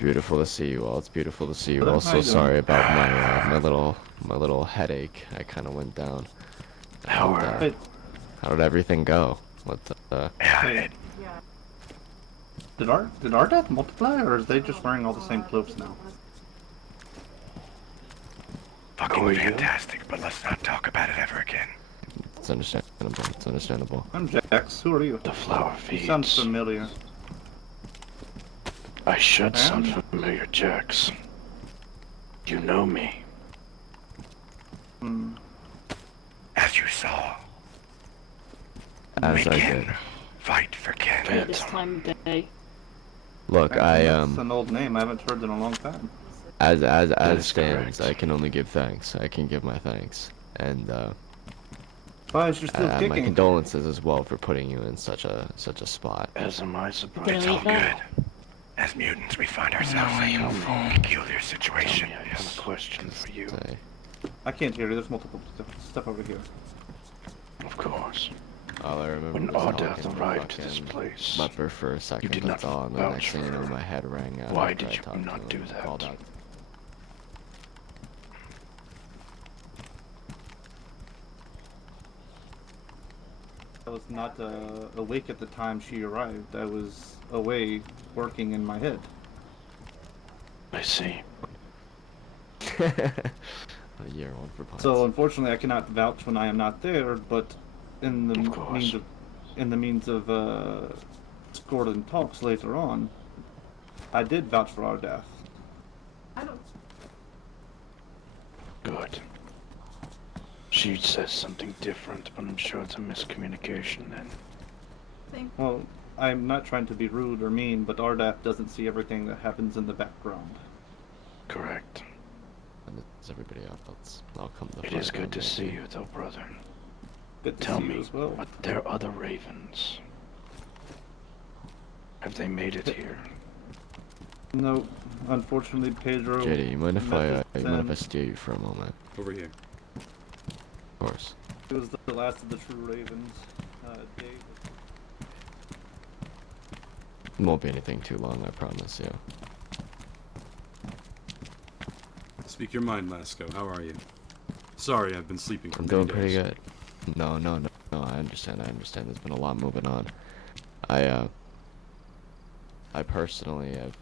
beautiful to see you all. It's beautiful to see you Brother, all. how So you doing? sorry about my little headache. I kind of went down. How And are... Wait, how did everything go? What the? Yeah, wait. it... Did our death multiply, or is they just wearing all the same clothes now? Fucking fantastic, but let's not talk about it ever again. It's understandable. It's understandable. I'm Jax. Who are you? The flower You feeds. sound familiar. I should sound And? familiar, Jax. You know me. Hmm. As you saw. As I did. Fight for Ken. At this time of day. Look, That's an old name. I haven't heard in a long time. as is stands, correct. I can only give thanks. I can give my thanks, and Why is you're still my kicking? condolences as well for putting you in such a spot. As am I surprised. Gonna It's all leave that? good. As mutants, we find ourselves in a peculiar situation. I have a question for you. Say, I can't hear you. There's multiple stuff over here. Of course. all I remember When was Ardath talking arrived to this fucking place, leper for a second. did That's not all. And the vouch next thing you for know, her. my head rang out. Why after did I you talked not to do him, that? called out. I was not awake at the time she arrived. I was away working in my head. I see. A year one for pints. So unfortunately, I cannot vouch when I am not there. But in the Of course. means of discordant talks later on, I did vouch for our death. Good. She says something different, but I'm sure it's a miscommunication then. Well, I'm not trying to be rude or mean, but Ardath doesn't see everything that happens in the background. Correct. And it's everybody else. I'll come to It fight is good on to me. see you, though, brother. Good to Tell see you me, as well. are there other ravens? Have they made it here? No, unfortunately, Pedro. JD, you mind if I Mephistopheles, steer you for a moment? Over here. Of course. He was the last of the true ravens. Dave. It won't be anything too long, I promise you. Speak your mind, Lasco. How are you? Sorry, I've been sleeping for I'm many doing days. pretty good. No, I understand. There's been a lot moving on. I personally have,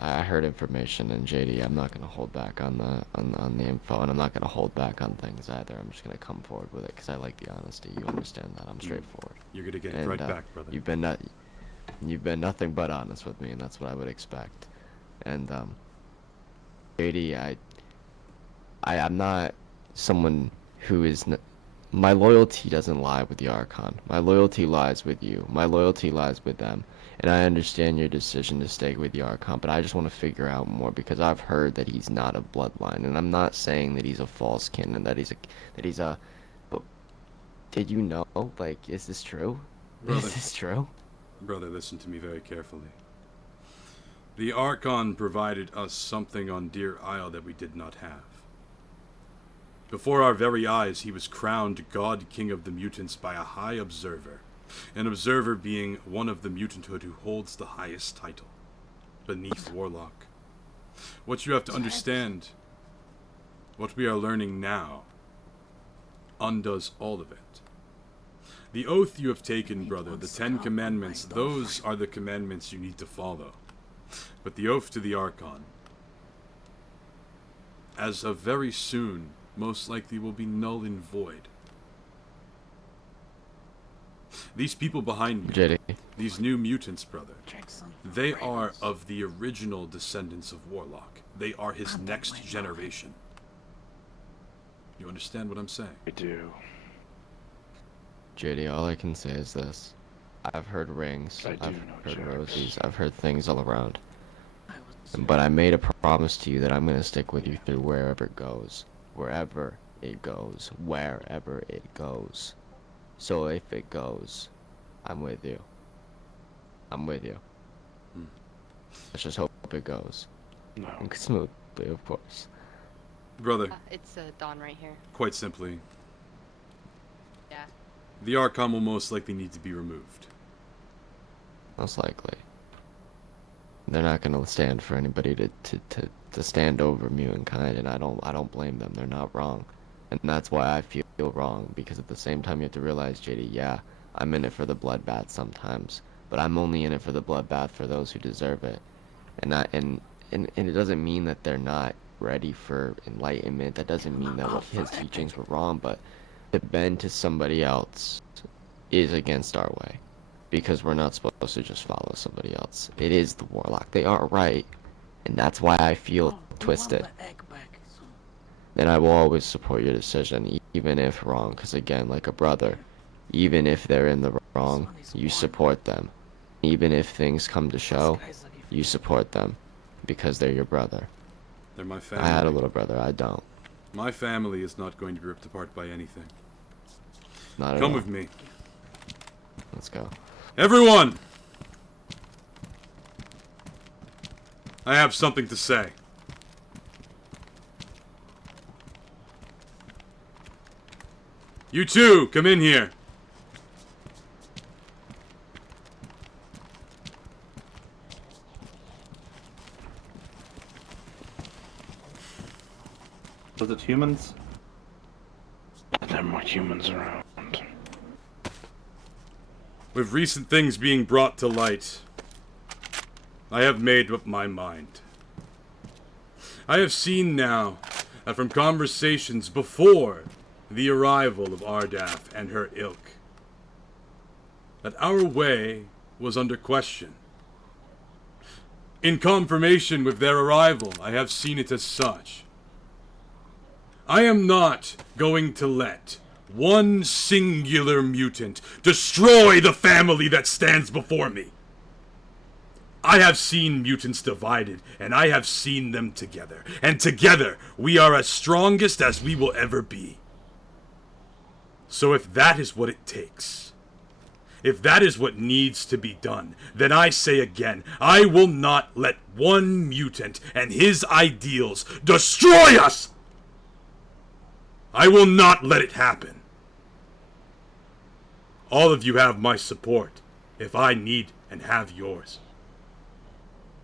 I heard information, and JD, I'm not gonna hold back on the info, and I'm not gonna hold back on things either. I'm just gonna come forward with it, because I like the honesty. You understand that. I'm straightforward. You're gonna get it And, right back, brother. You've been nothing but honest with me, and that's what I would expect. And, JD, I'm not someone who is... My loyalty doesn't lie with the Archon. My loyalty lies with you. My loyalty lies with them. And I understand your decision to stay with the Archon, but I just want to figure out more, because I've heard that he's not a bloodline, and I'm not saying that he's a false kin and that he's a... But did you know? Like, is this true? Brother. Is this true? Brother, listen to me very carefully. The Archon provided us something on Deer Isle that we did not have. Before our very eyes, he was crowned God King of the Mutants by a High Observer. An Observer being one of the mutanthood who holds the highest title, beneath Warlock. What you have to understand, what we are learning now, undoes all of it. The oath you have taken, brother, the 10 Commandments, those are the commandments you need to follow. But the oath to the Archon, as of very soon, most likely will be null and void. These people behind me, JD. these new mutants, brother, they are of the original descendants of Warlock. They are his next generation. You understand what I'm saying? I do. JD, all I can say is this. I've heard rings, I do I've know, heard Jax. rosies, I've heard things all around. But I made a promise to you that I'm gonna stick with you through wherever it goes. Wherever it goes. Wherever it goes. So if it goes, I'm with you. I'm with you. Let's just hope it goes. No. And smoothly, of course. Brother, It's Dawn right here. quite simply, Yeah. the Archon will most likely need to be removed. Most likely. They're not gonna stand for anybody to stand over mutant kind, and I don't blame them. They're not wrong, and that's why I feel wrong, because at the same time you have to realize, JD, yeah, I'm in it for the bloodbath sometimes, but I'm only in it for the bloodbath for those who deserve it, and it doesn't mean that they're not ready for enlightenment. That doesn't mean that what his teachings were wrong, but to bend to somebody else is against our way, because we're not supposed to just follow somebody else. It is the warlock. They are right, and that's why I feel twisted. Then I will always support your decision, even if wrong, because again, like a brother, even if they're in the wrong, you support them. Even if things come to show, you support them, because they're your brother. They're my family. I had a little brother, I don't. My family is not going to be ripped apart by anything. Not at Come all. with me. Let's go. Everyone! I have something to say. You two, come in here. Was it humans? There are more humans around. With recent things being brought to light, I have made up my mind. I have seen now that from conversations before the arrival of Ardaf and her ilk, that our way was under question. In confirmation with their arrival, I have seen it as such. I am not going to let one singular mutant destroy the family that stands before me. I have seen mutants divided, and I have seen them together. And together, we are as strongest as we will ever be. So if that is what it takes, if that is what needs to be done, then I say again, I will not let one mutant and his ideals destroy us! I will not let it happen. All of you have my support, if I need and have yours.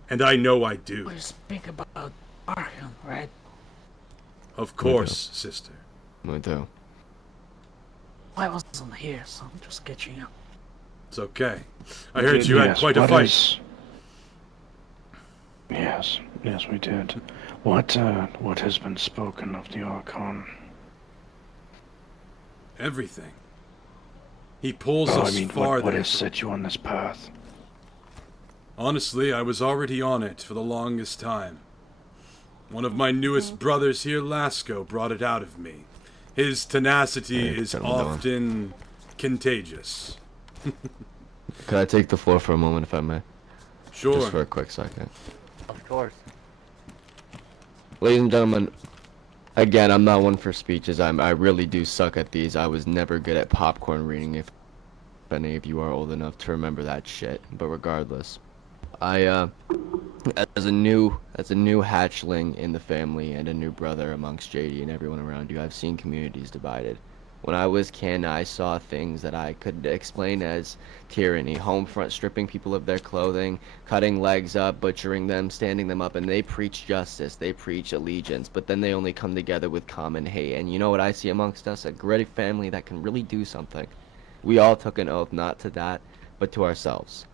And I know I do. We speak about Arkham, right? Of course, sister. We do. I wasn't here, so I'm just catching up. It's okay. I heard you had Yes, quite a what fight. Yes, we did. What has been spoken of the Archon? Everything. He pulls Oh, I us mean, farther. what has set you on this path? Honestly, I was already on it for the longest time. One of my newest brothers here, Lasco, brought it out of me. His tenacity Hey, is gentlemen, Dylan. often contagious. Could I take the floor for a moment, if I may? Sure. Just for a quick second. Of course. Ladies and gentlemen, again, I'm not one for speeches. I really do suck at these. I was never good at popcorn reading, if any of you are old enough to remember that shit. But regardless, as a new hatchling in the family and a new brother amongst JD and everyone around you, I've seen communities divided. When I was kin, I saw things that I could explain as tyranny. Home front stripping people of their clothing, cutting legs up, butchering them, standing them up, and they preach justice, they preach allegiance, but then they only come together with common hate. And you know what I see amongst us? A great family that can really do something. We all took an oath not to that, but to ourselves.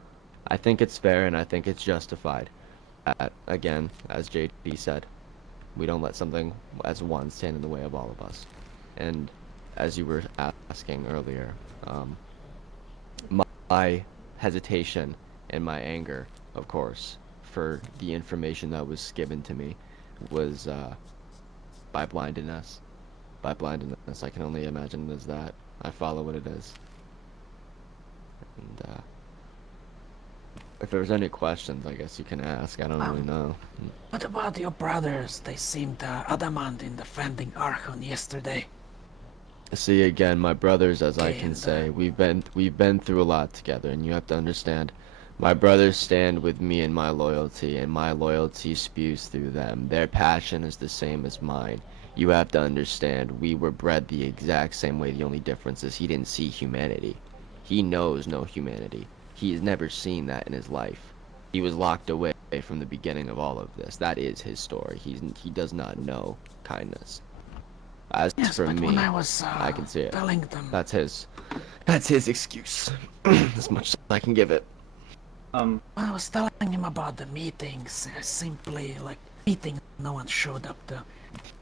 I think it's fair and I think it's justified. Again, as JD said, we don't let something as one stand in the way of all of us. And as you were asking earlier, my hesitation and my anger, of course, for the information that was given to me was by blindness. By blindness, I can only imagine it as that. I follow what it is. And if there's any questions, I guess you can ask. I don't really know. What about your brothers? They seemed adamant in defending Arkham yesterday. See, again, my brothers, as I can And, say, we've been through a lot together, and you have to understand, my brothers stand with me in my loyalty, and my loyalty spews through them. Their passion is the same as mine. You have to understand, we were bred the exact same way. The only difference is he didn't see humanity. He knows no humanity. He has never seen that in his life. He was locked away from the beginning of all of this. That is his story. He does not know kindness. As Yes, for but me, when I was I can see it. telling them, That's his excuse. As much as I can give it. Um, when I was telling him about the meetings, simply like meeting, no one showed up.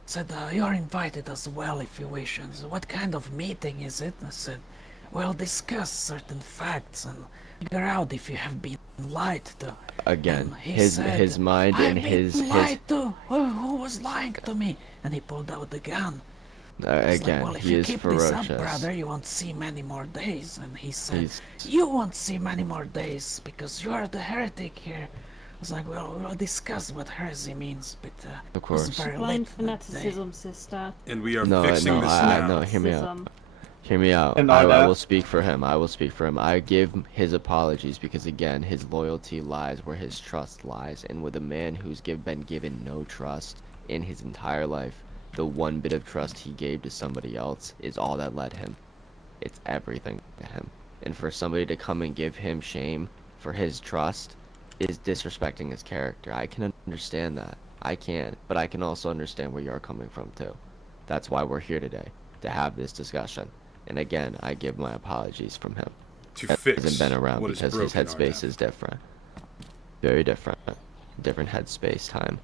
Said you're invited as well if you wish. And so, what kind of meeting is it? I said, we'll discuss certain facts and figure out if you have been lied to. Again, And he his said, mind I've and been his lied to. Who was lying to me? And he pulled out the gun. It's like, again, well, if he you is keep this up, ferocious. brother, you won't see many more days. And he said, He's you won't see many more days because you are the heretic here. I was like, well, we'll discuss what heresy means, but of it was course. very Blind late that day. fanaticism, sister. And we are No, fixing no, this I now. no. Hear me out. Fanaticism. Hear me out. And I Arda? will speak for him. I will speak for him. I give his apologies because again, his loyalty lies where his trust lies, and with a man who's been given no trust in his entire life, the one bit of trust he gave to somebody else is all that led him. It's everything to him. And for somebody to come and give him shame for his trust is disrespecting his character. I can understand that. I can, but I can also understand where you're coming from too. That's why we're here today, to have this discussion. And again, I give my apologies from him. To He fix hasn't been around what is because his broken, headspace Arda. is different. Very different. Different headspace time.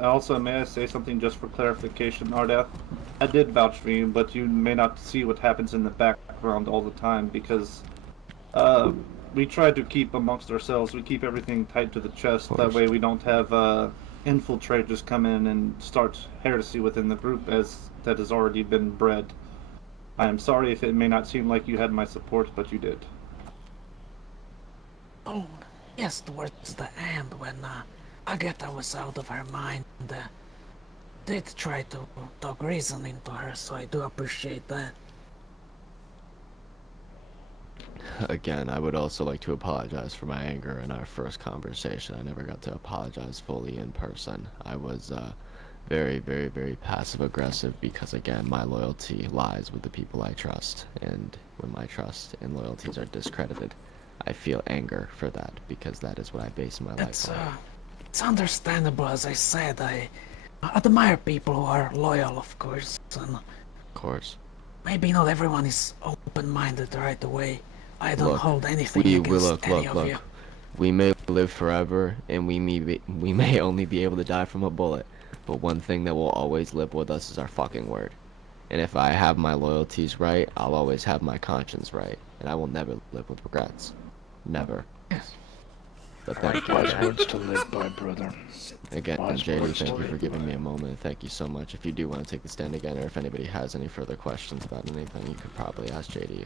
Also, may I say something just for clarification, Ardath? I did vouch for you, but you may not see what happens in the background all the time because we try to keep amongst ourselves. We keep everything tight to the chest. That course. way we don't have infiltrators come in and start heresy within the group as that has already been bred. I am sorry if it may not seem like you had my support, but you did. Oh, yes, towards the end when Agatha was out of her mind, did try to talk reason into her, so I do appreciate that. Again, I would also like to apologize for my anger in our first conversation. I never got to apologize fully in person. I was very, very, very passive aggressive because again, my loyalty lies with the people I trust, and when my trust and loyalties are discredited, I feel anger for that because that is what I base my life on. It's understandable, as I said. I admire people who are loyal, of course, and Of course. maybe not everyone is open-minded right away. I don't Look, hold anything we against any of you. We may live forever, and we may only be able to die from a bullet, but one thing that will always live with us is our fucking word. And if I have my loyalties right, I'll always have my conscience right, and I will never live with regrets. Never. Yes. But thank you Wise again. words to live by, brother. Again, Wise JD, words to thank you for live giving by. me a moment. Thank you so much. If you do want to take the stand again, or if anybody has any further questions about anything, you could probably ask JD.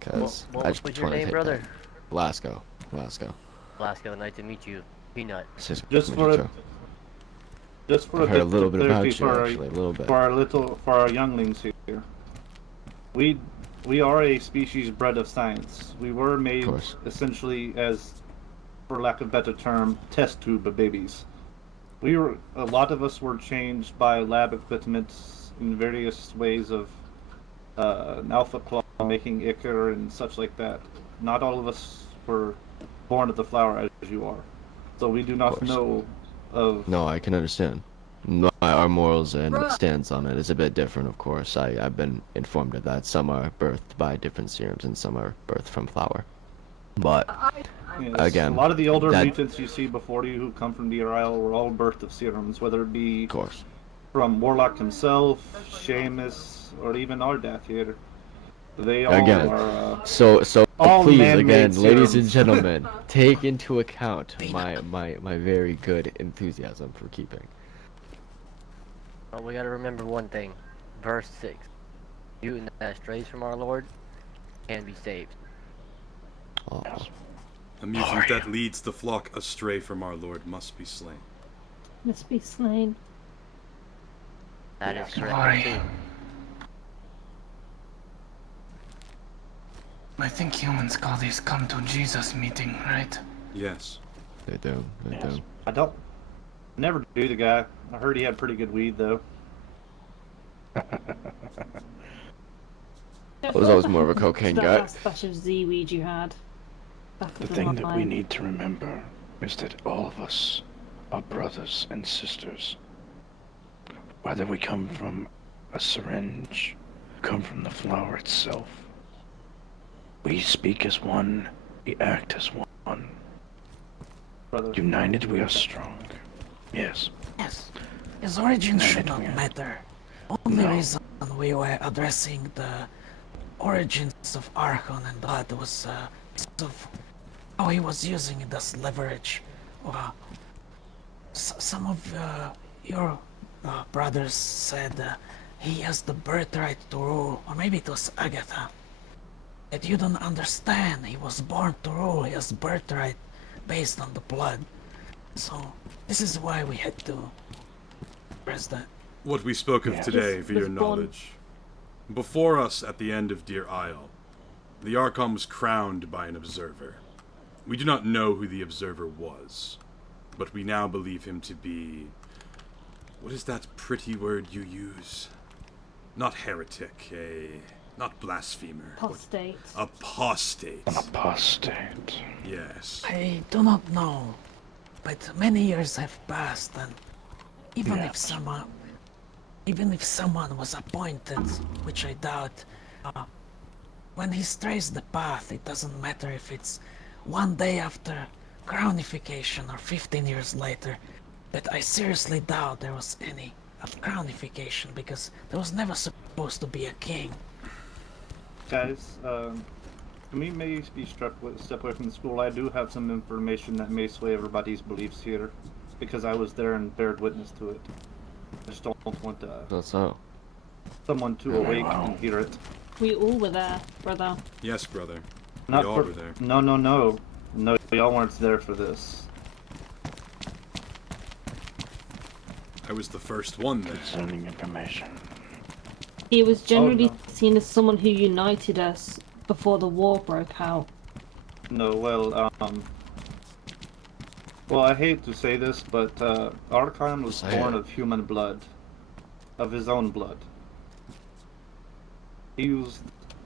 Because What I was just your want to name, take brother? Lasco. Lasco. Lasco, nice to meet you. Peanut. It's just Just meet for you a too. Just for I've a heard a bit little of bit clarity about you, for actually, a little bit. for our younglings here. We are a species bred of science. We were made course. essentially as, for lack of a better term, test tube babies. A lot of us were changed by lab equipment in various ways of an alpha claw making ichor and such like that. Not all of us were born of the flower as you are. So we do not course. know of No, I can understand. Our morals and stance on it is a bit different, of course. I've been informed of that. Some are birthed by different serums, and some are birthed from flower. But Yes, again, a lot of the older that- mutants you see before you who come from Deer Isle were all birthed of serums, whether it be of course. from Warlock himself, Seamus, or even Ardath here. They all Again, are. So all please, man-made again, ladies and serums. gentlemen, take into account my very good enthusiasm for keeping. Well, we gotta remember one thing. Verse 6. Mutant that strays from our Lord can be saved. Oh, A mutant that leads the flock astray from our Lord must be slain. Must be slain. That is Yes. correct, Sorry. too. I think humans call this come to Jesus meeting, right? Yes. they do. They Yes. do. I don't. Never do the guy. I heard he had pretty good weed though. I was always more of a cocaine guy. That splash of Z weed you had. back The of the thing that we line. need to remember is that all of us are brothers and sisters. Whether we come from a syringe, come from the flower itself, we speak as one, we act as one. Brother. United we are strong. Yes. Yes. His origin No, should it not will. matter. Only No. reason we were addressing the origins of Archon and Blood was because of how he was using it as leverage. Some of your brothers said he has the birthright to rule, or maybe it was Agatha. That you don't understand. He was born to rule. He has birthright based on the blood. So this is why we had to press that. What we spoke of Yeah. today, Just for your was born- knowledge. Before us at the end of Deer Isle, the Archon was crowned by an observer. We do not know who the observer was, but we now believe him to be... What is that pretty word you use? Not heretic, not blasphemer. Apostate. Apostate. An apostate. Yes. I do not know, but many years have passed, and even if Yes. someone was appointed, which I doubt, when he strays the path, it doesn't matter if it's one day after crownification or 15 years later. But I seriously doubt there was any crownification because there was never supposed to be a king. Guys, we may be step away from the school. I do have some information that may sway everybody's beliefs here, because I was there and bared witness to it. I just don't want So. someone to awake and hear it. We all were there, brother. Yes, brother. Not we all for, were there. No, y'all weren't there for this. I was the first one there. Concerning information. He was generally no. seen as someone who united us before the war broke out. No, well, I hate to say this, but Archon was Say born it. of human blood, of his own blood. He's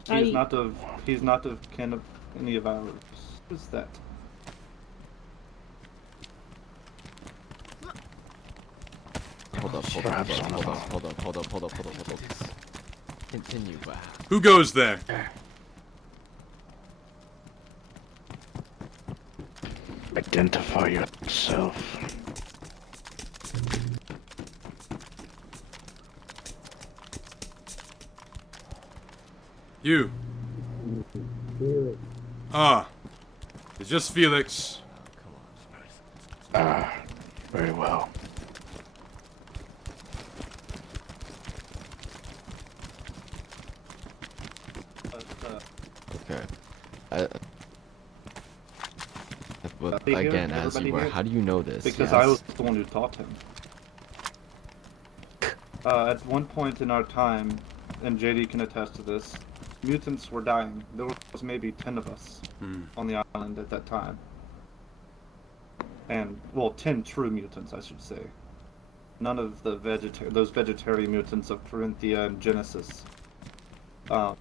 not of kin of any of ours. Who's that? Hold up. Continue. Who goes there? Identify yourself. You. Ah. It's just Felix. Very well. But, Okay. But Everybody here? again, as Everybody you were, here? how do you know this? because Yes. I was the one who taught him. At one point in our time, and JD can attest to this, mutants were dying. There was maybe 10 of us on the island at that time. And, well, 10 true mutants, I should say. None of the those vegetarian mutants of Corinthia and Genesis. And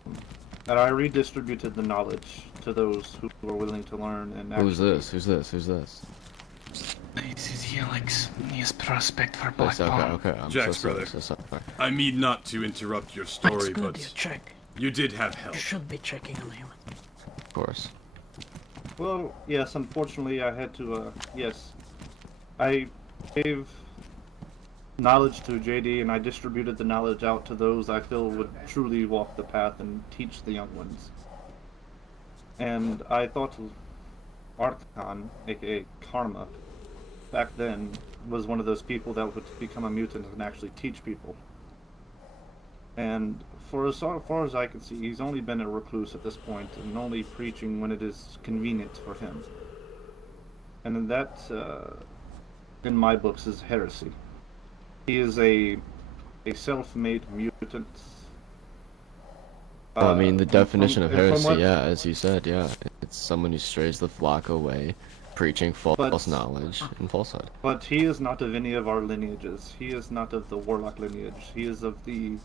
I redistributed the knowledge to those who were willing to learn and Who's actually... this? Who's this? Who's this? This is Helix. He is prospect for Yes, okay. I'm Jack's so sorry. brother. So sorry. I need not to interrupt your It's story, good but you check. you did have help. You should be checking on him. Of course. Well, yes, unfortunately I had to, yes. I gave knowledge to JD and I distributed the knowledge out to those I feel would truly walk the path and teach the young ones. And I thought Archon, aka Karma, back then was one of those people that would become a mutant and actually teach people. And for as far as I can see, he's only been a recluse at this point and only preaching when it is convenient for him. And that, in my books, is heresy. He is a self-made mutant. Well, I mean, the definition of and from heresy, what- yeah, as you said, yeah, it's someone who strays the flock away, preaching false knowledge and falsehood. But he is not of any of our lineages. He is not of the warlock lineage. He is of the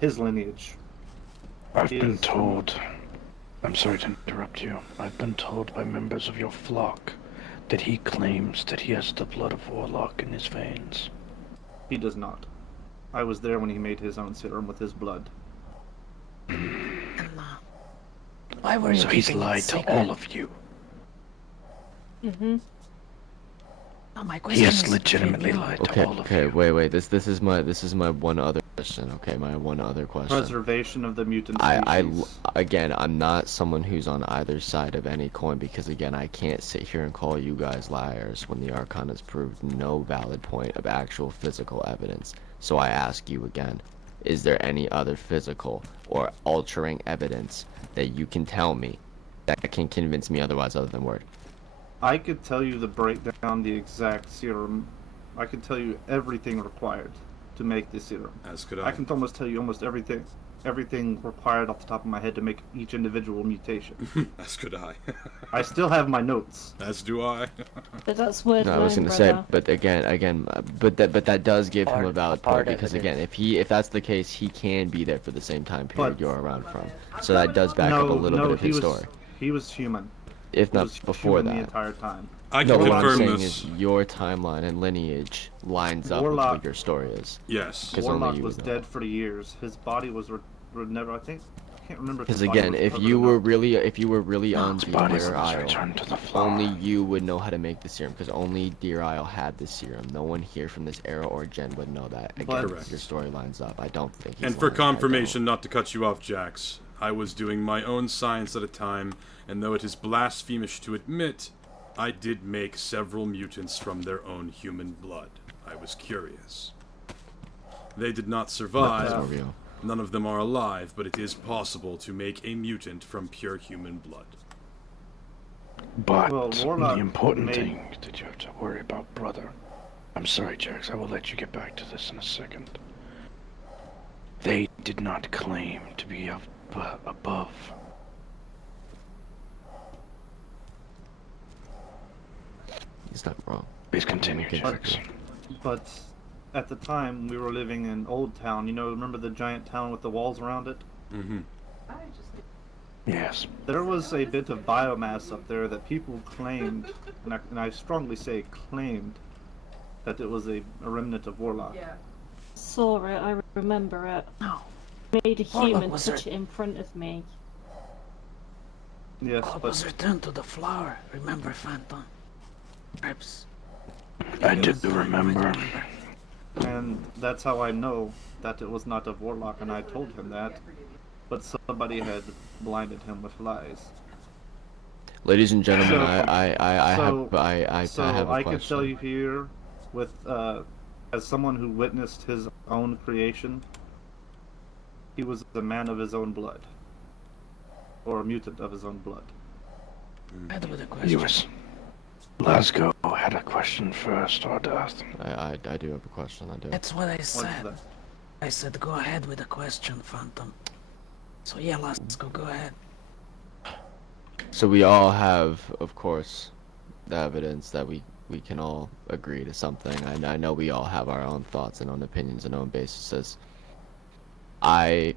his lineage. I've He been is- told I'm sorry to interrupt you. I've been told by members of your flock that he claims that he has the blood of Warlock in his veins. He does not. I was there when he made his own serum with his blood. And, why were you So he's keeping it lied to secret? all of you. Mm-hmm. No, my He question has is legitimately between you. lied Okay, to all of okay, you. wait. This is my one other question. Okay, my one other question. Preservation of the mutant I species. again, I'm not someone who's on either side of any coin because again, I can't sit here and call you guys liars when the Archon has proved no valid point of actual physical evidence. So I ask you again, is there any other physical or altering evidence that you can tell me that can convince me otherwise other than word? I could tell you the breakdown, the exact serum. I could tell you everything required to make the serum. As could I can almost tell you almost everything required off the top of my head to make each individual mutation. As could I. I still have my notes. As do I. But that's word No, I was line, gonna say, brother. but again, but that does give him a Hard- valid hard point because again, evidence. if that's the case, he can be there for the same time period But- you're around from. So that does back up a little bit of he his was story, he was human. if He not was before human the that. entire time. I No, can what I'm confirm saying this. is your timeline and lineage lines up with Warlock- what your story is. Yes. 'Cause only Warlock you was would know. dead for years. His body was never. I can't remember. If Because his body again, was if recovered you or were not. really on His the body Deer was Isle, returned to the flower. only you would know how to make the serum. Because only Deer Isle had the serum. No one here from this era or gen would know that. Again, But- Correct. your story lines up. I don't think. He's And for lying. I don't. confirmation, not to cut you off, Jax, I was doing my own science at a time, and though it is blasphemous to admit, I did make several mutants from their own human blood. I was curious. They did not That's survive. more real. None of them are alive, but it is possible to make a mutant from pure human blood. But Well, Warlock the important made- thing that you have to worry about, brother. I'm sorry, Jax. I will let you get back to this in a second. They did not claim to be above. He's not wrong. Please continue, Okay. Jax. But at the time, we were living in Old Town. You know, remember the giant town with the walls around it? Mm-hmm. Yes. There was a bit of biomass up there that people claimed, and I strongly say claimed, that it was a remnant of Warlock. Saw it, I remember it. No, Made a Warlock human was touch there. it in front of me. Yes, God but was returned to the flower. Remember, Phantom? Perhaps. I do You might remember. and that's how I know that it was not of Warlock, and I told him that. But somebody had blinded him with lies. Ladies and gentlemen, So- I so- have I So have a I question. could tell you here, with as someone who witnessed his own creation, he was a man of his own blood, or a mutant of his own blood. Ahead with a question. You was. Glasgow had a question first, Ardath. I do have a question. I do. That's what I What's said. that? I said go ahead with the question, Phantom. So yeah, let's go ahead. So we all have, of course, the evidence that we can all agree to something. I know we all have our own thoughts and own opinions and own bases. I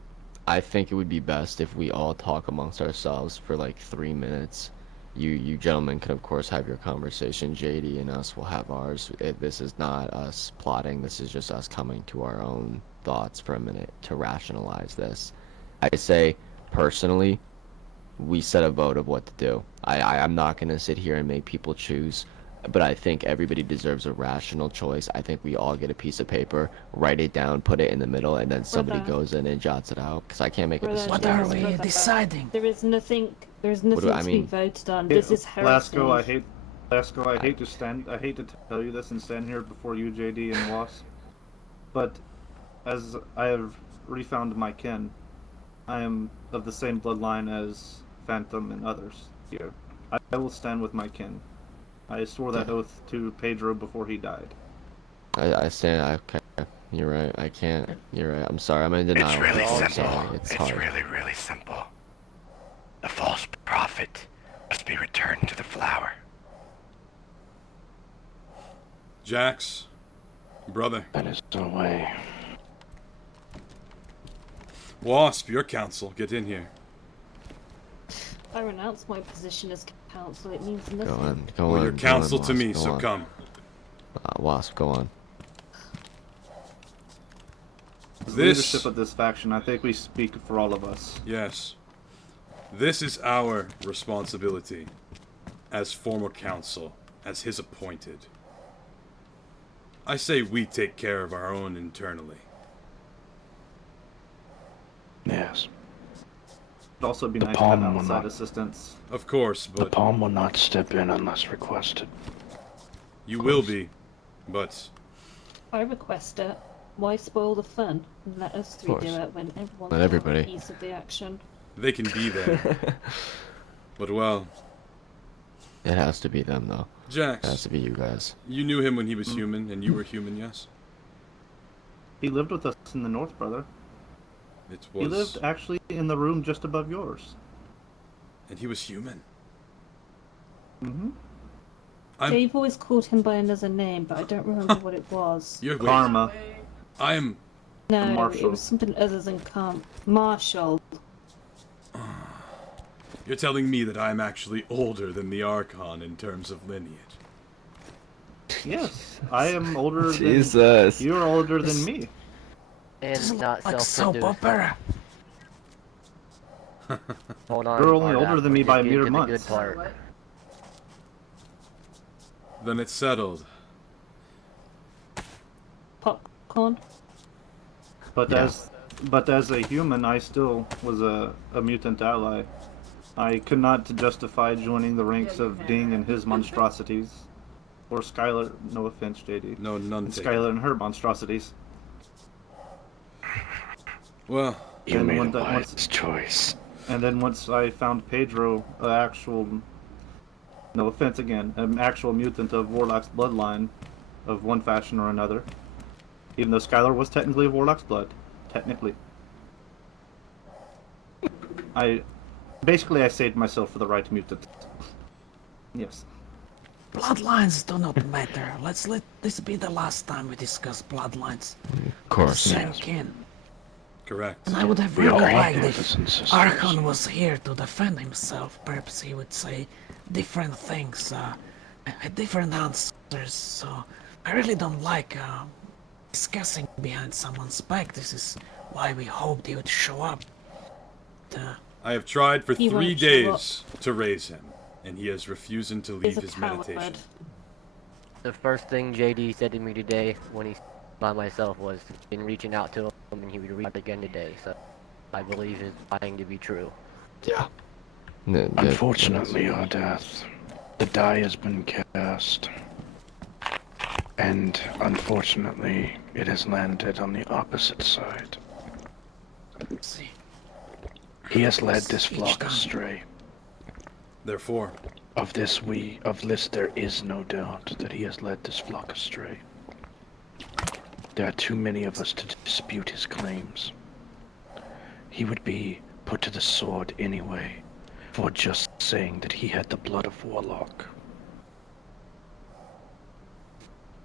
think it would be best if we all talk amongst ourselves for like 3 minutes. You gentlemen can of course have your conversation. JD and us will have ours. This is not us plotting. This is just us coming to our own thoughts for a minute to rationalize this. I say personally, we set a vote of what to do. I'm not going to sit here and make people choose, but I think everybody deserves a rational choice. I think we all get a piece of paper, write it down, put it in the middle, and then somebody Brother. goes in and jots it out, because I can't make a Brother, decision. What Yes, are on we my own. brother. deciding? There is nothing do I to mean? be voted on. This is heresy. Lasco, I hate to tell you this and stand here before you, JD and Wasp, but as I have refound my kin, I am of the same bloodline as Phantom and others here. I will stand with my kin. I swore that oath to Pedro before he died. I stand. Okay, you're right. I can't. You're right. I'm sorry. I'm in denial. It's really I'm simple. sorry. It's hard. really simple. The false prophet must be returned to the flower. Jax, brother, That is the way. Wasp, your counsel, get in here. I renounce my position as council. It means nothing. Go on, go Well, on. you're go on, counsel to Wasp, me, go so on. come. Wasp, go on. As This- leadership of this faction, I think we speak for all of us. Yes. This is our responsibility as former council, as his appointed. I say we take care of our own internally. Yes. It'd also be The nice to have palm will outside not- assistance. Of course, The but palm will not step in unless requested. you will be. But I request it. Why spoil the fun? Let us three do course. it when everyone's Let got everybody. a piece of the action. they can be there. But well, It has to be them, though. It has Jax, to be you guys. you knew him when he was human, and you were human, yes? He lived with us in the north, brother. It He was... lived actually in the room just above yours. And he was human. Mm-hmm. I'm- Dave always called him by another name, but I don't remember what it was. You're... Wait, Karma. I am... No, it Marshall. was something other than Marshall. You're telling me that I'm actually older than the Archon in terms of lineage. Yes, I am older Jesus. than... You're older than This- me. This is And not like soap self-produced. opera. Hold on. You're only Ardath, older than we're me just by getting mere to the months. good part. Then it's settled. Popcorn. But Yeah. as a human, I still was a mutant ally. I could not justify joining the ranks of Ding and his monstrosities, or Skylar. No offense, JD. No, none And taken. Skylar and her monstrosities. Well, You And made a when that- wise once- choice. And then once I found Pedro, an actual, no offense again, an actual mutant of Warlock's bloodline, of one fashion or another. Even though Skylar was technically of Warlock's blood, technically. Basically I saved myself for the right mutant. Yes. Bloodlines do not matter. Let's let this be the last time we discuss bloodlines. Of course. Same kin. correct. And I would have We really all are liked brothers if and sisters. Archon was here to defend himself. Perhaps he would say different things, different answers. So I really don't like discussing behind someone's back. This is why we hoped he would show up. I have tried for He 3 won't show up. days to raise him, and he is refusing to He's leave a his coward. meditation. The first thing JD said to me today when he's by myself was been reaching out to him and he would reach out again today. So I believe his lying to be true. Yeah. Unfortunately, Ardath, the die has been cast. And unfortunately, it has landed on the opposite side. See, He has led this Each flock time. astray. Therefore, Of this there is no doubt that he has led this flock astray. There are too many of us to dispute his claims. He would be put to the sword anyway, for just saying that he had the blood of Warlock.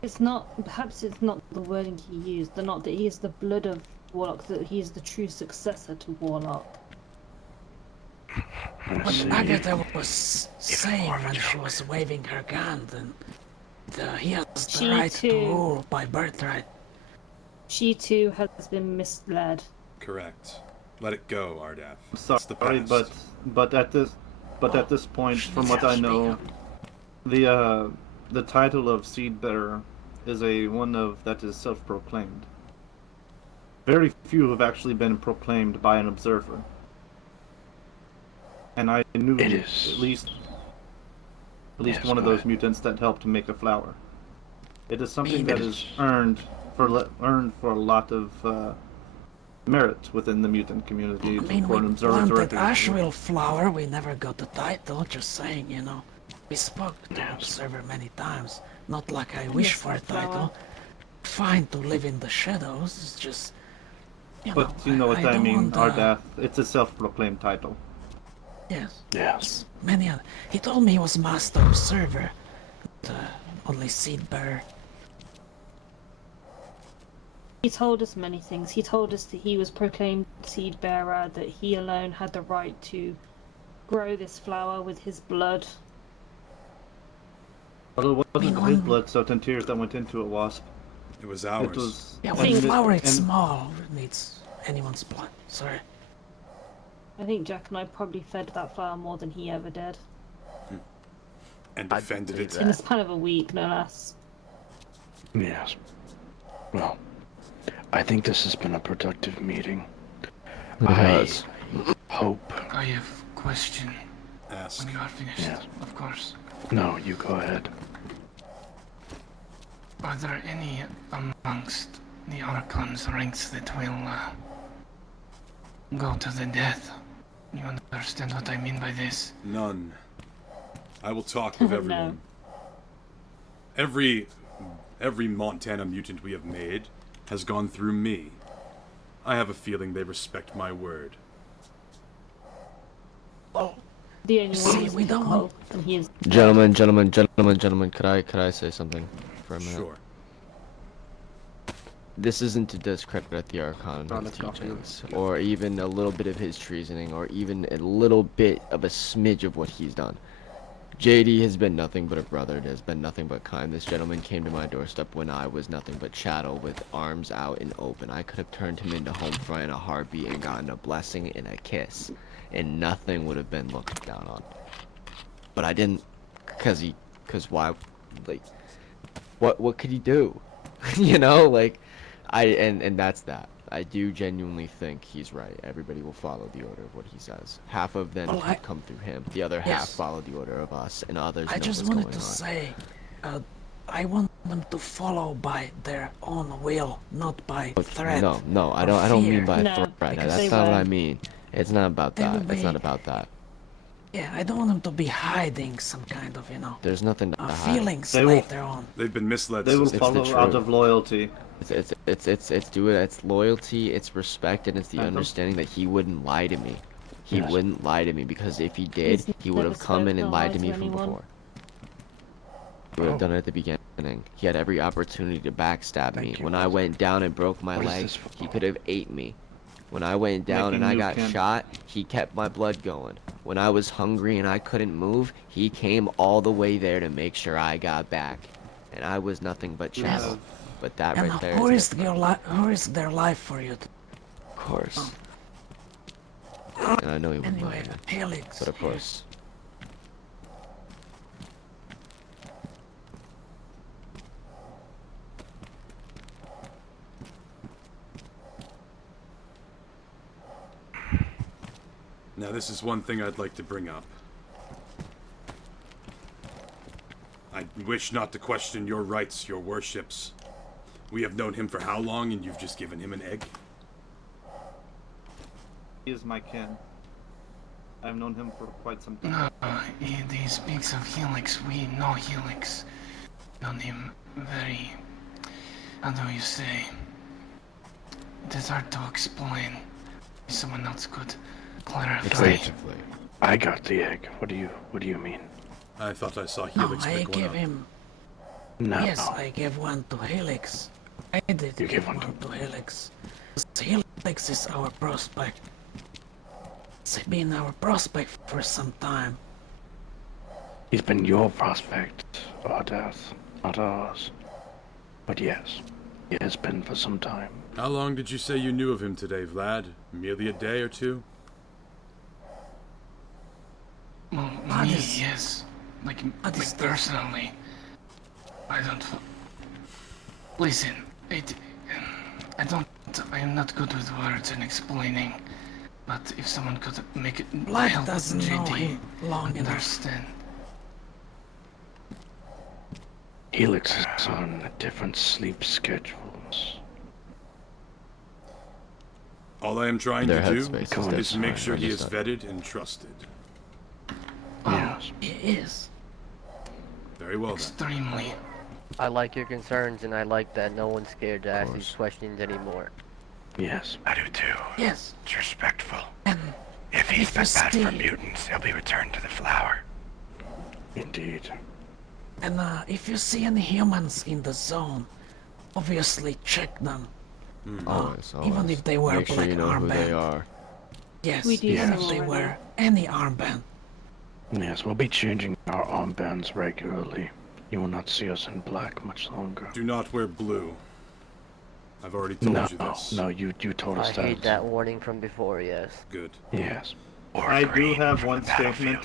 It's not. Perhaps it's not the wording he used. They're not that he is the blood of Warlock. That he is the true successor to Warlock. what See, Agatha was saying more of a when she joke. was waving her gun, then he has the She right to too. rule by birthright. She too has been misled. correct. Let it go, Ardath. Sorry, It's the past. but at this point, She from needs what to I speak know, up. the title of seed bearer is one that is self-proclaimed. Very few have actually been proclaimed by an observer, and I knew It is- at least Yes, one of go those ahead. mutants that helped make a flower. It is something Maybe. that is earned for a lot of merit within the mutant community. I mean, for we an observer to planted recognize. Asheville flower, we never got the title, just saying, you know. We spoke to the observer many times, not like I wish Yes, for a flower. title. Fine to live in the shadows, it's just, But you know what I don't mean, want, Ardath. It's a self-proclaimed title. Yes, Yes. many other. He told me he was master observer, but, only seed bearer. He told us many things. He told us that he was proclaimed seed bearer, that he alone had the right to grow this flower with his blood. Well, it wasn't mean, his one- blood, sweat, and tears that went into it, Wasp. It was ours. It was. Yeah, and when the- flower is and- small, it needs anyone's blood. Sorry. I think Jack and I probably fed that flower more than he ever did. And I defended believe it. that. In the span of a week, no less. Yes. Well, I think this has been a productive meeting. It has. Hope. I have a question Ask. when you are finished, Yes. of course. No, you go ahead. Are there any amongst the Archon's ranks that will go to the death? You understand what I mean by this? None. I will talk with No. everyone. Every Montana mutant we have made has gone through me. I have a feeling they respect my word. The only See, one was we don't Nicole, want- and he is. Gentlemen, could I say something for a minute? Sure. This isn't to discredit the Archon and his teachings, or even a little bit of his treasoning, or even a little bit of a smidge of what he's done. JD has been nothing but a brother, has been nothing but kind. This gentleman came to my doorstep when I was nothing but chattel, with arms out and open. I could have turned him into home front in a heartbeat and gotten a blessing and a kiss, and nothing would have been looked down on. But I didn't, cause why, like, what could he do? You know, like, and that's that. I do genuinely think he's right. Everybody will follow the order of what he says. Half of them Well, I- come through him. The other half Yes. follow the order of us, and others I know just what's wanted going to on. say, I want them to follow by their own will, not by threat. No, I or don't mean fear. by No, threat. because That's they not what I won't. mean. It's not about They will that. It's not be- about that. Yeah, I don't want them to be hiding some kind of, There's nothing to hide. feelings They will- later on. They've been misled. They will sister. It's the follow out truth. of loyalty. It's loyalty, it's respect, and it's the Uh-huh. understanding that he wouldn't lie to me. He Yes. wouldn't lie to me, because if he did, He's he would have never come in spoken and a lied lie to me to from anyone. before. He would have Oh. done it at the beginning. He had every opportunity to backstab me. Thank you, When I Wilson. went down and broke my What is leg, this he for? could have ate me. When I went down and I Making got you can- shot, he kept my blood going. When I was hungry and I couldn't move, he came all the way there to make sure I got back. And I was nothing but You chattel. have- But that And right there who is is who is their life for you? of course. And I know he would Anyway, love me. Helix. But of course. Now, this is one thing I'd like to bring up. I wish not to question your rights, your worships. We have known him for how long, and you've just given him an egg? He is my kin. I've known him for quite some time. No, he speaks of Helix. We know Helix. Known him very... How do you say? It is hard to explain. Someone else could clarify. Extensively. I got the egg. What do you mean? I thought I saw No, Helix I pick one gave up. him. No. Yes, I gave one to Helix. I did You give gave one one to Helix. Helix is our prospect. It's been our prospect for some time. He's been your prospect, Ardath, not ours. But yes, he has been for some time. How long did you say you knew of him today, Vlad? Merely a day or two? Well, What me, is- yes. Like what is this? personally. I don't... Listen, I am not good with words and explaining. But if someone could make it Black help doesn't know JD him long enough. understand. Helix is on different sleep schedules. All I am trying Their to do headspace is is different. make sure he is Understood. vetted and trusted. Yes. He is. Very well then. Extremely. I like your concerns, and I like that no one's scared to ask these course. questions anymore. Yes. I do too. Yes. It's respectful. And If he's If been you bad for stay- mutants, he'll be returned to the flower. Indeed. if you see any humans in the zone, obviously check them. Always, even always. if they wear Make sure black you know who they armband. are. Yes, We do even so if they already. wear any armband, Yes, we'll be changing our armbands regularly. You will not see us in black much longer. Do not wear blue. I've already told you this. No, you told us I hate that warning from before, yes. Good. Yes. I do have one statement.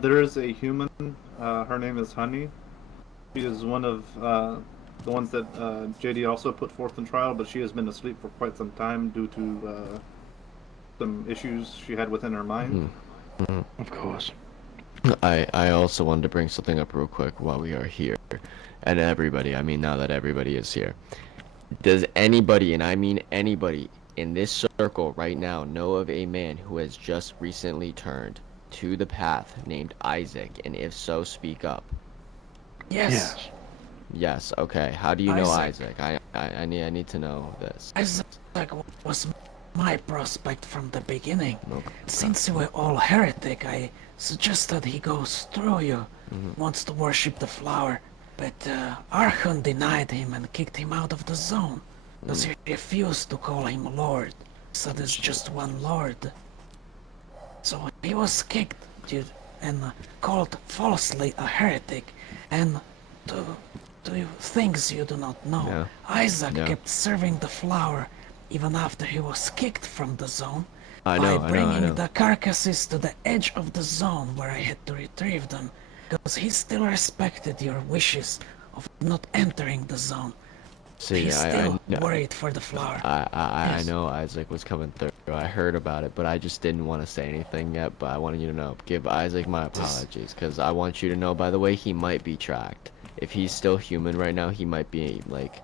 There is a human. Her name is Honey. She is one of the ones that JD also put forth in trial, but she has been asleep for quite some time due to some issues she had within her mind. Of course. I also wanted to bring something up real quick while we are here. And everybody, I mean now that everybody is here. Does anybody, and I mean anybody, in this circle right now know of a man who has just recently turned to the path named Isaac? And if so, speak up. Yes. Yes, okay. How do you know Isaac. Isaac? I need to know this. Isaac was my prospect from the beginning. Okay. Since you were all heretic, I suggested he goes through you, wants to worship the flower. But Archon denied him and kicked him out of the zone, because he refused to call him Lord. So there's just one Lord. So he was kicked, dude, and called falsely a heretic, and to things you do not know. Yeah. Isaac kept serving the flower even after he was kicked from the zone. I by know. bringing the carcasses to the edge of the zone where I had to retrieve them, because he still respected your wishes of not entering the zone. See, He's still I worried for the flower. I Yes. know Isaac was coming through. I heard about it, but I just didn't want to say anything yet. But I wanted you to know. Give Isaac my apologies, because I want you to know, by the way, he might be tracked. If he's still human right now, he might be, like,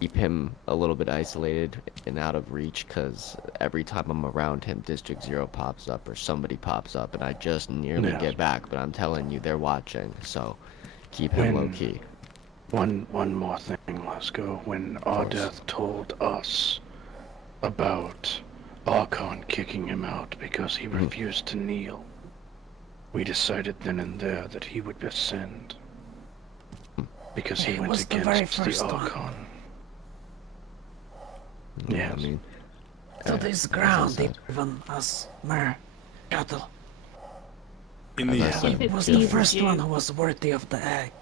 keep him a little bit isolated and out of reach, because every time I'm around him, District 0 pops up or somebody pops up, and I just nearly get back. But I'm telling you, they're watching, so keep him low-key. One more thing, Lesko. When Ardeth told us about Archon kicking him out because he refused to kneel, we decided then and there that he would ascend. Because he went was the very against the first one. Archon. Yeah, I mean, To this ground, even as mere cattle. In the As I He said, was pleases the first you- one who was worthy of the egg.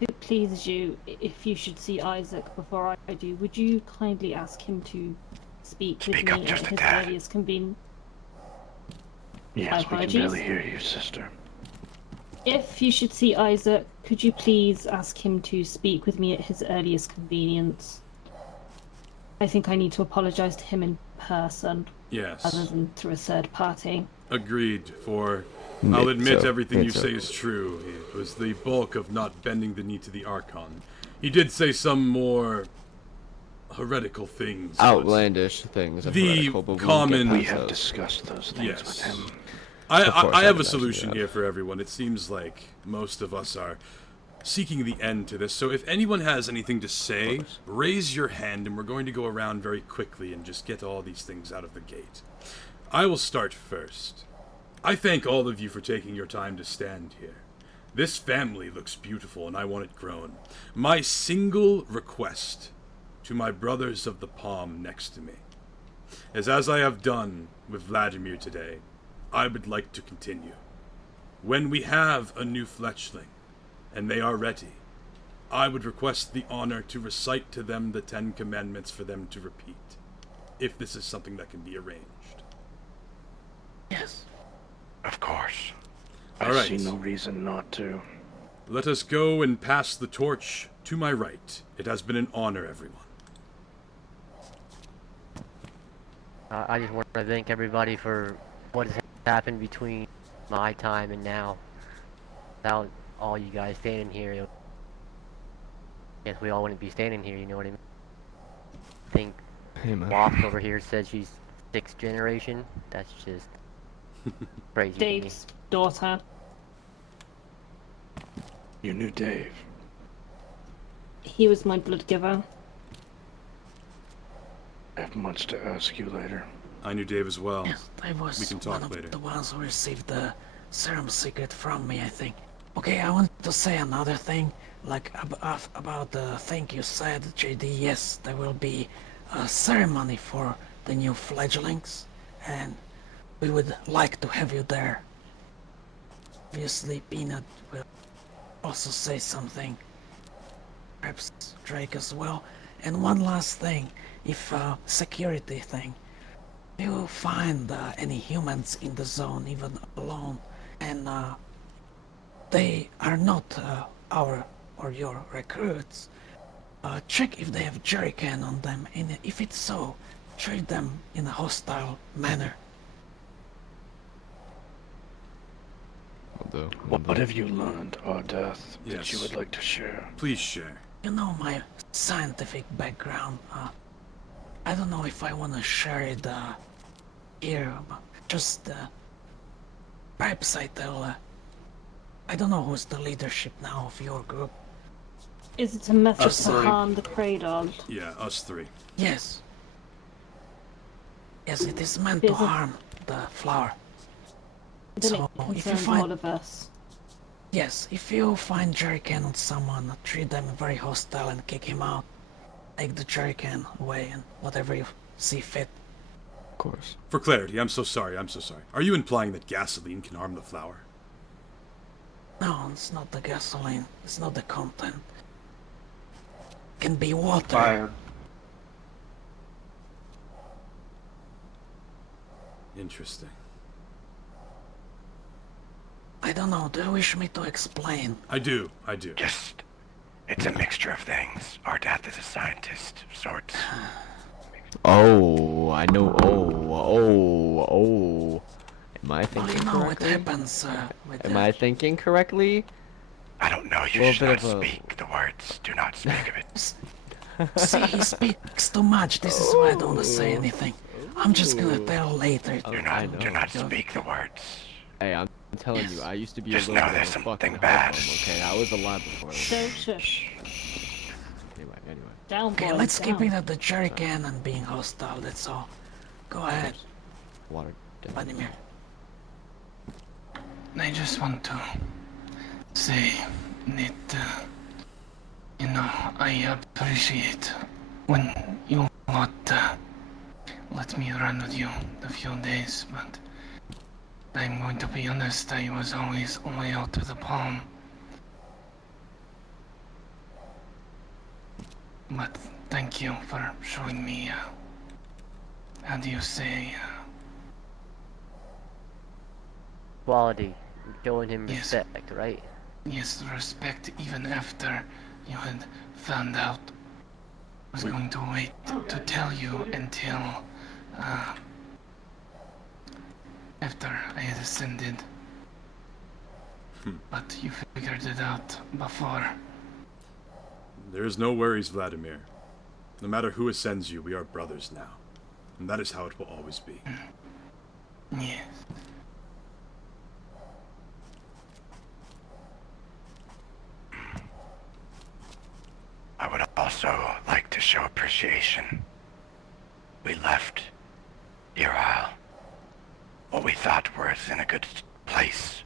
If it pleases you, if you should see Isaac before I do, would you kindly ask him to speak with Speak up me just at a his tad. earliest convenience? Yes, we can Apologies. barely hear you, sister. If you should see Isaac, could you please ask him to speak with me at his earliest convenience? I think I need to apologize to him in person, rather Yes. than through a third party. Agreed, for Me I'll admit too, everything me you too. say is true. It was the bulk of not bending the knee to the Archon. He did say some more heretical things. but outlandish things. The heretical, but common- we We get have past those. discussed those things with Yes. him. I Of course, I I have a would imagine solution you here for everyone. It seems like most of us are seeking the end to this. So if anyone has anything to say, raise your hand and we're going to go around very quickly and just get all these things out of the gate. I will start first. I thank all of you for taking your time to stand here. This family looks beautiful and I want it grown. My single request to my brothers of the palm next to me is, as I have done with Vladimir today, I would like to continue. When we have a new fletchling, and they are ready, I would request the honor to recite to them the 10 Commandments for them to repeat, if this is something that can be arranged. Yes. Of course. I All right. see no reason not to. Let us go and pass the torch to my right. It has been an honor, everyone. I just want to thank everybody for what has happened between my time and now. Without all you guys standing here, I guess we all wouldn't be standing here, you know what I mean? I think Hey, man. Loft over here said she's 6th generation. That's just crazy to me. Dave's daughter. You knew Dave. He was my blood giver. I have much to ask you later. I knew Dave as well. Yes, I was We can talk one of later. the ones who received the serum secret from me, I think. Okay, I want to say another thing, like about the thing you said, JD. Yes, there will be a ceremony for the new fledglings, and we would like to have you there. Obviously, Peanut will also say something. Perhaps Drake as well. And one last thing, if security thing. If you find any humans in the zone, even alone, and they are not our or your recruits, check if they have jerrycan on them, and if it's so, treat them in a hostile manner. What have you learned, Ardath, that Yes. you would like to share? Please share. You know my scientific background. I don't know if I want to share it here, but just perhaps I tell. I don't know who's the leadership now of your group. Is it a method Us to three. harm the cradle? Yeah, us three. Yes. Yes, it is meant to Is it- harm the flower. Then So, it if you concerns find- all of us. Yes, if you find jerrycan on someone, treat them very hostile and kick him out. Take the jerrycan away and whatever you see fit. Of course. For clarity, I'm so sorry, I'm so sorry. Are you implying that gasoline can harm the flower? No, it's not the gasoline. It's not the content. It can be water. Fire. Interesting. I don't know. Do you wish me to explain? I do, I do. Just, it's a mixture of things. Ardath is a scientist of sorts. Oh, I know. Oh. Am I Well, thinking you know what correctly? happens with Am I thinking correctly? I don't know, you Little should bit not of a- speak the words. Do not speak of it. See, he speaks too much. This is why I don't want to say anything. I'm just gonna tell later. Do I not, know. do not speak the words. Hey, I'm telling you, I used to be Just a little know bit there's of a fucking something bad. hoodlum, okay? I was alive before this. Don't shush. Anyway. Down, Okay, boys, let's keep down. it at the jerrycan and being hostile. That's all. Go ahead, Water. Vladimir. I just want to say that, you know, I appreciate when you let me run with you a few days, but I'm going to be honest, I was always loyal to the palm. But thank you for showing me, how do you say, Quality. Showing him Yes. respect, right? yes, respect even after you had found out. I was going to wait to tell you until, after I had ascended. But you figured it out before. There's no worries, Vladimir. No matter who ascends you, we are brothers now. And that is how it will always be. Yes. I would also like to show appreciation. We left Deer Isle. What we thought was in a good place.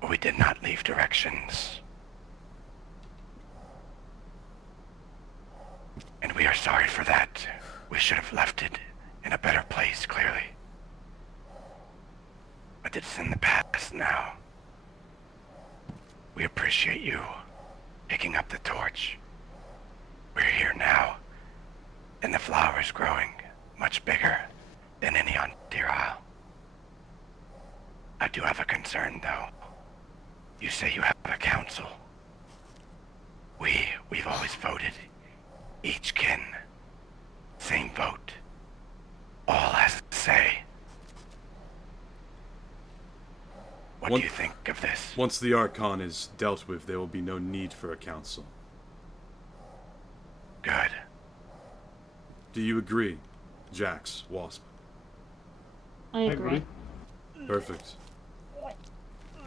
But we did not leave directions. And we are sorry for that. We should have left it in a better place, clearly. But it's in the past now. We appreciate you picking up the torch. We're here now, and the flower is growing much bigger than any on Deer Isle. I do have a concern, though. You say you have a council. We've always voted. Each kin. Same vote. All has a say. What One- do you think of this? Once the Archon is dealt with, there will be no need for a council. Good. Do you agree, Jax, Wasp? I agree. Perfect.